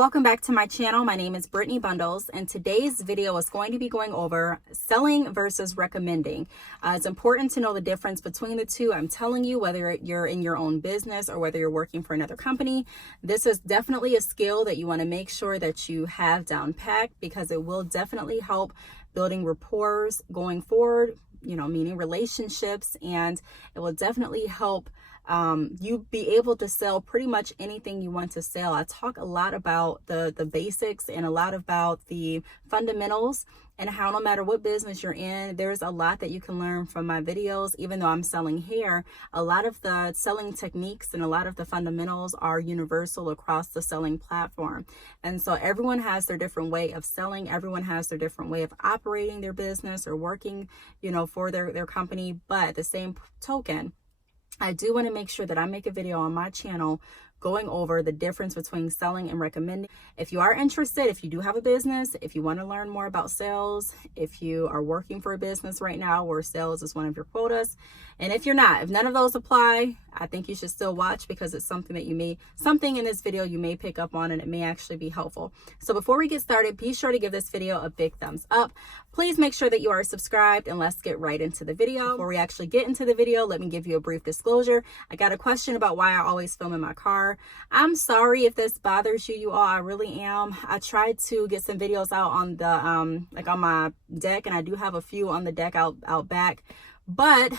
welcome back to my channel. My name is Brittney Bundles, and today's video is going to be going over selling versus recommending. It's important to know the difference between the two. I'm telling you, whether you're in your own business or whether you're working for another company, this is definitely a skill that you want to make sure that you have down packed, because it will definitely help building rapport going forward, meaning relationships, and it will definitely help you be able to sell pretty much anything you want to sell. I talk a lot about the basics and a lot about the fundamentals, and how no matter what business you're in, there's a lot that you can learn from my videos. Even though I'm selling hair, a lot of the selling techniques and a lot of the fundamentals are universal across the selling platform. And so everyone has their different way of selling. Everyone has their different way of operating their business or working, for their company. But at the same token, I do want to make sure that I make a video on my channel going over the difference between selling and recommending. If you are interested, if you do have a business, if you want to learn more about sales, if you are working for a business right now where sales is one of your quotas, and if you're not, if none of those apply, I think you should still watch, because it's something that something in this video you may pick up on, and it may actually be helpful. So before we get started, be sure to give this video a big thumbs up. Please make sure that you are subscribed, and let's get right into the video. Before we actually get into the video, let me give you a brief disclosure. I got a question about why I always film in my car. I'm sorry if this bothers you all. I really am. I tried to get some videos out on the on my deck, and I do have a few on the deck out back, but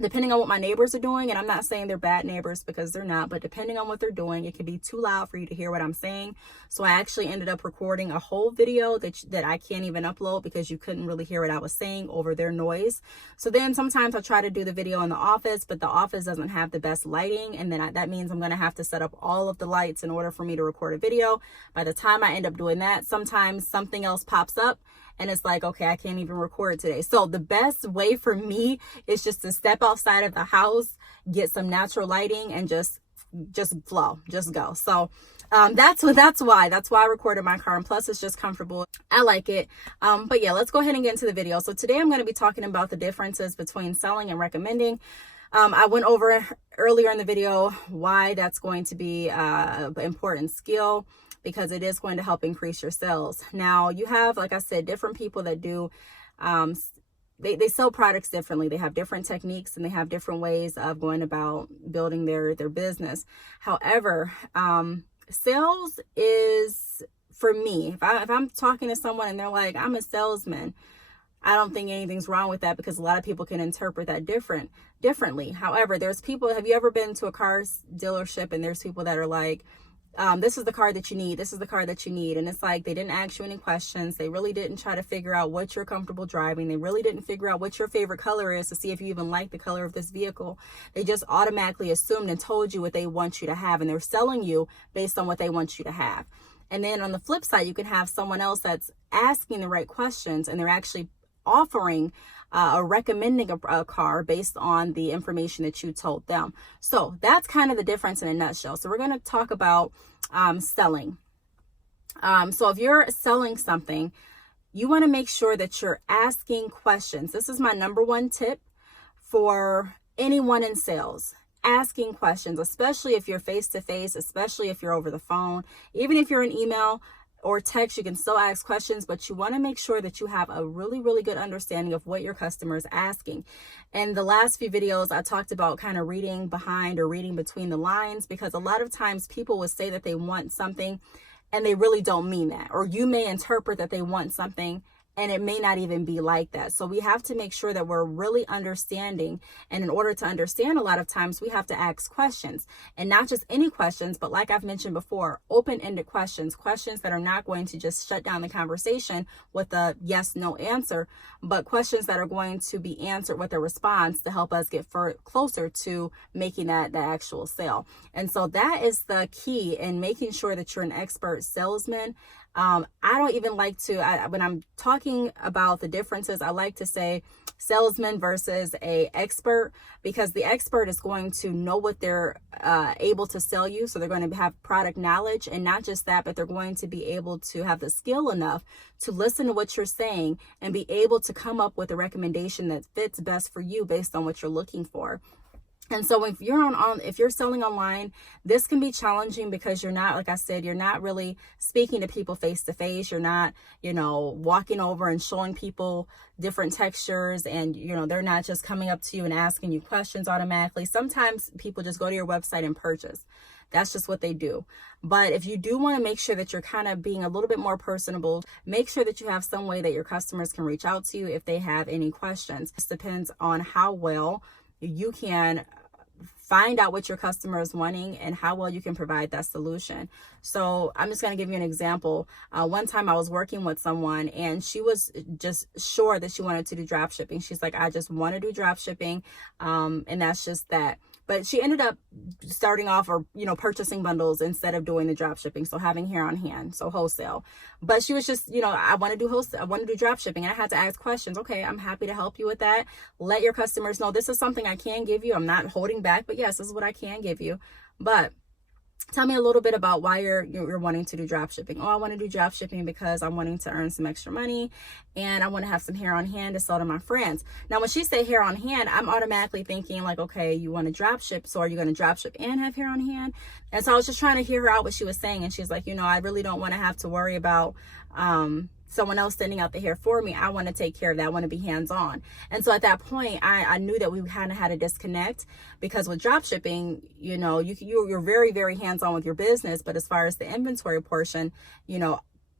depending on what my neighbors are doing, and I'm not saying they're bad neighbors, because they're not, but depending on what they're doing, it can be too loud for you to hear what I'm saying. So I actually ended up recording a whole video that I can't even upload, because you couldn't really hear what I was saying over their noise. So then sometimes I try to do the video in the office, but the office doesn't have the best lighting, and then that means I'm going to have to set up all of the lights in order for me to record a video. By the time I end up doing that, sometimes something else pops up, and it's like, okay, I can't even record today. So the best way for me is just to step outside of the house, get some natural lighting, and just flow, just go. So that's why I recorded my car, and plus it's just comfortable. I like it. But yeah, let's go ahead and get into the video. So today I'm going to be talking about the differences between selling and recommending. I went over earlier in the video why that's going to be an important skill, because it is going to help increase your sales. Now you have, like I said, different people that do, they sell products differently. They have different techniques, and they have different ways of going about building their business. However, sales is, for me, if I'm talking to someone and they're like, I'm a salesman, I don't think anything's wrong with that, because a lot of people can interpret that differently. However, there's people, have you ever been to a car dealership and there's people that are like, this is the car that you need. This is the car that you need. And it's like, they didn't ask you any questions. They really didn't try to figure out what you're comfortable driving. They really didn't figure out what your favorite color is to see if you even like the color of this vehicle. They just automatically assumed and told you what they want you to have. And they're selling you based on what they want you to have. And then on the flip side, you can have someone else that's asking the right questions, and they're actually offering or recommending a car based on the information that you told them. So that's kind of the difference in a nutshell. So we're going to talk about selling. So if you're selling something, you want to make sure that you're asking questions. This is my number one tip for anyone in sales. Asking questions, especially if you're face to face, especially if you're over the phone, even if you're an email or text, you can still ask questions, but you want to make sure that you have a really, really good understanding of what your customer is asking. In the last few videos, I talked about kind of reading behind or reading between the lines, because a lot of times people will say that they want something and they really don't mean that, or you may interpret that they want something and it may not even be like that. So we have to make sure that we're really understanding. And in order to understand, a lot of times we have to ask questions, and not just any questions, but like I've mentioned before, open-ended questions that are not going to just shut down the conversation with a yes, no answer, but questions that are going to be answered with a response to help us get closer to making that actual sale. And so that is the key in making sure that you're an expert salesman. I don't even like to, when I'm talking about the differences, I like to say salesman versus a expert, because the expert is going to know what they're able to sell you. So they're going to have product knowledge, and not just that, but they're going to be able to have the skill enough to listen to what you're saying and be able to come up with a recommendation that fits best for you based on what you're looking for. And so if you're selling online, this can be challenging because you're not, like I said, you're not really speaking to people face to face. You're not, walking over and showing people different textures, and, they're not just coming up to you and asking you questions automatically. Sometimes people just go to your website and purchase. That's just what they do. But if you do want to make sure that you're kind of being a little bit more personable, make sure that you have some way that your customers can reach out to you if they have any questions. It depends on how well you can find out what your customer is wanting and how well you can provide that solution. So I'm just going to give you an example. One time I was working with someone and she was just sure that she wanted to do drop shipping. She's like, I just want to do drop shipping. And that's just that. But she ended up starting off or, purchasing bundles instead of doing the drop shipping. So having hair on hand, so wholesale. But she was just, I want to do wholesale. I want to do drop shipping. And I had to ask questions. Okay, I'm happy to help you with that. Let your customers know this is something I can give you. I'm not holding back, but yes, this is what I can give you. But tell me a little bit about why you're wanting to do drop shipping. Oh, I want to do drop shipping because I'm wanting to earn some extra money and I want to have some hair on hand to sell to my friends. Now, when she say hair on hand, I'm automatically thinking like, okay, you want to drop ship. So are you going to drop ship and have hair on hand? And so I was just trying to hear her out what she was saying. And she's like, I really don't want to have to worry about, someone else sending out the hair for me. I want to take care of that. I want to be hands-on. And so at that point, I knew that we kind of had a disconnect, because with drop shipping, you're very, very hands-on with your business. But as far as the inventory portion,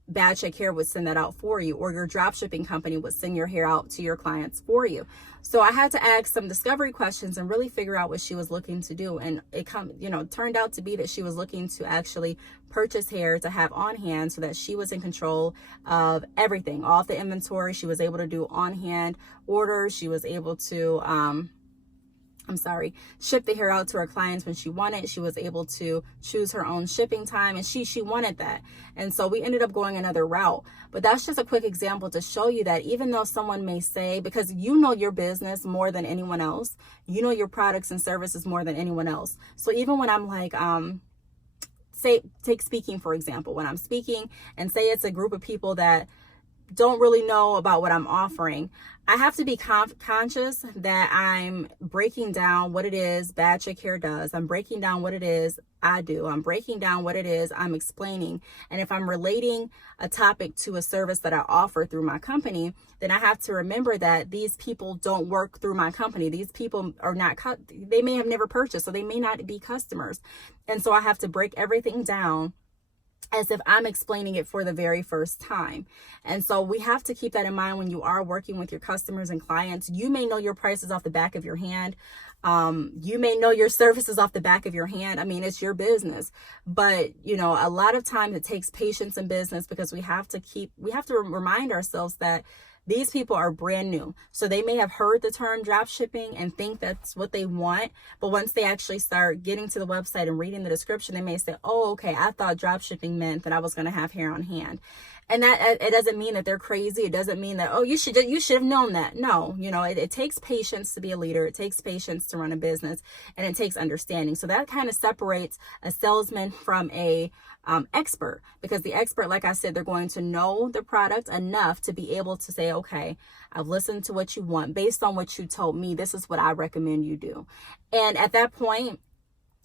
Bad Chick Hair would send that out for you, or your drop shipping company would send your hair out to your clients for you. So I had to ask some discovery questions and really figure out what she was looking to do. And it turned out to be that she was looking to actually purchase hair to have on hand so that she was in control of everything, all of the inventory. She was able to do on hand orders. She was able to, ship the hair out to her clients when she wanted. She was able to choose her own shipping time, and she wanted that. And so we ended up going another route. But that's just a quick example to show you that even though someone may say, because you know your business more than anyone else, you know your products and services more than anyone else. So even when I'm like, take speaking, for example, when I'm speaking and say it's a group of people that don't really know about what I'm offering, I have to be conscious that I'm breaking down what it is Bad Chick Hair does. I'm breaking down what it is I do. I'm breaking down what it is I'm explaining. And if I'm relating a topic to a service that I offer through my company, then I have to remember that these people don't work through my company. These people are not, they may have never purchased, so they may not be customers. And so I have to break everything down as if I'm explaining it for the very first time. And so we have to keep that in mind when you are working with your customers and clients. You may know your prices off the back of your hand. You may know your services off the back of your hand. I mean, it's your business. But, a lot of times it takes patience in business, because we have to remind ourselves that these people are brand new. So they may have heard the term drop shipping and think that's what they want. But once they actually start getting to the website and reading the description, they may say, oh, okay, I thought drop shipping meant that I was going to have hair on hand. And that it doesn't mean that they're crazy. It doesn't mean that, oh, you should have known that. No, it takes patience to be a leader. It takes patience to run a business, and it takes understanding. So that kind of separates a salesman from a expert, because the expert, like I said, they're going to know the product enough to be able to say, okay, I've listened to what you want. Based on what you told me, this is what I recommend you do. And at that point,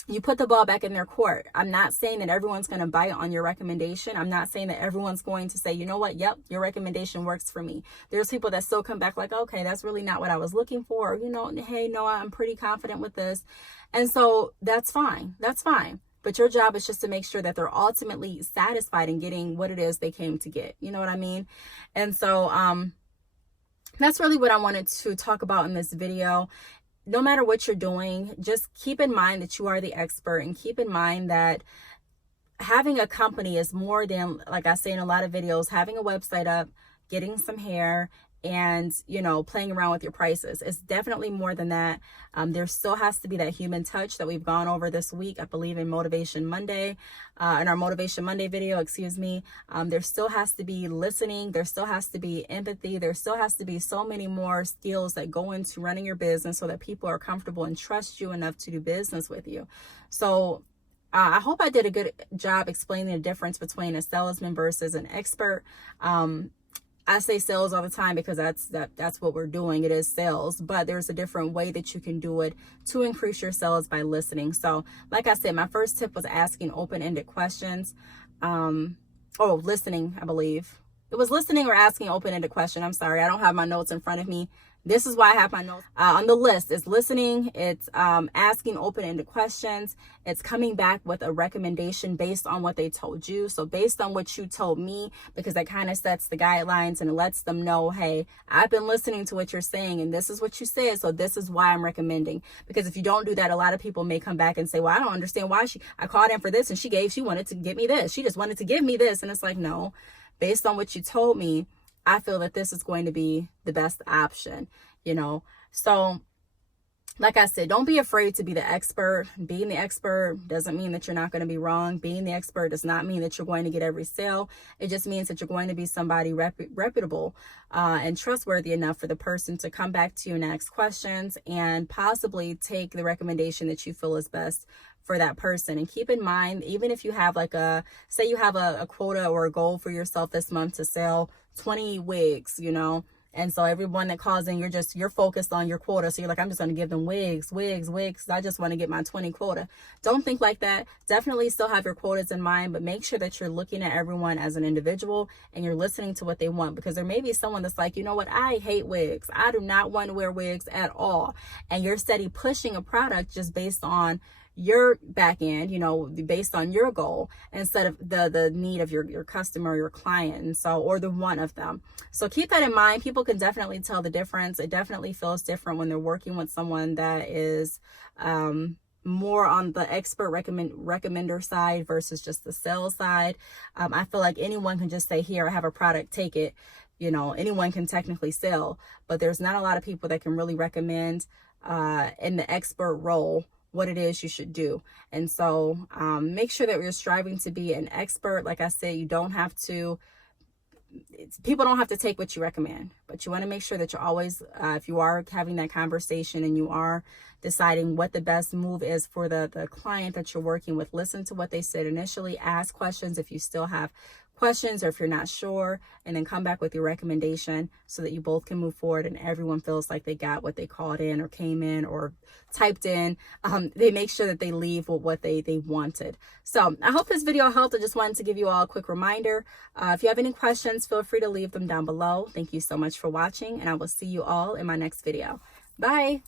you put the ball back in their court. I'm not saying that everyone's going to bite on your recommendation. I'm not saying that everyone's going to say, you know what? Yep, your recommendation works for me. There's people that still come back like, okay, that's really not what I was looking for. Hey, no, I'm pretty confident with this. And so that's fine. That's fine. But your job is just to make sure that they're ultimately satisfied in getting what it is they came to get. You know what I mean? And so that's really what I wanted to talk about in this video. No matter what you're doing, just keep in mind that you are the expert, and keep in mind that having a company is more than, like I say in a lot of videos, having a website up, getting some hair, and playing around with your prices. It's definitely more than that. There still has to be that human touch that we've gone over this week, I believe in Motivation Monday, in our Motivation Monday video, there still has to be listening. There still has to be empathy. There still has to be so many more skills that go into running your business so that people are comfortable and trust you enough to do business with you. So I hope I did a good job explaining the difference between a salesman versus an expert. I say sales all the time because that's what we're doing. It is sales, but there's a different way that you can do it to increase your sales by listening. So like I said, my first tip was asking open-ended questions. Listening, I believe. It was listening or asking open-ended question. I'm sorry, I don't have my notes in front of me. This is why I have my notes on the list. It's listening, it's asking open-ended questions, it's coming back with a recommendation based on what they told you. So based on what you told me, because that kind of sets the guidelines and it lets them know, hey, I've been listening to what you're saying and this is what you said, so this is why I'm recommending. Because if you don't do that, a lot of people may come back and say, well, I don't understand why I called in for this and she wanted to give me this. She just wanted to give me this. And it's like, no, based on what you told me, I feel that this is going to be the best option, So like I said, don't be afraid to be the expert. Being the expert doesn't mean that you're not going to be wrong. Being the expert does not mean that you're going to get every sale. It just means that you're going to be somebody reputable and trustworthy enough for the person to come back to you and ask questions and possibly take the recommendation that you feel is best for that person. And keep in mind, even if you have say you have a quota or a goal for yourself this month to sell 20 wigs, and so everyone that calls in, you're focused on your quota. So you're like, I'm just going to give them wigs. I just want to get my 20 quota. Don't think like that. Definitely still have your quotas in mind, but make sure that you're looking at everyone as an individual and you're listening to what they want, because there may be someone that's like, you know what? I hate wigs. I do not want to wear wigs at all. And you're steady pushing a product just based on your back end, based on your goal instead of the need of your customer, your client, and so, or the one of them. So keep that in mind. People can definitely tell the difference. It definitely feels different when they're working with someone that is more on the expert recommender side versus just the sales side. I feel like anyone can just say, here, I have a product, take it. Anyone can technically sell, but there's not a lot of people that can really recommend in the expert role what it is you should do. And so make sure that you're striving to be an expert. Like I said, people don't have to take what you recommend, but you want to make sure that you're always, if you are having that conversation and you are deciding what the best move is for the client that you're working with, listen to what they said initially, ask questions if you still have questions or if you're not sure, and then come back with your recommendation so that you both can move forward and everyone feels like they got what they called in or came in or typed in. They make sure that they leave with what they wanted. So I hope this video helped. I just wanted to give you all a quick reminder. If you have any questions, feel free to leave them down below. Thank you so much for watching, and I will see you all in my next video. Bye.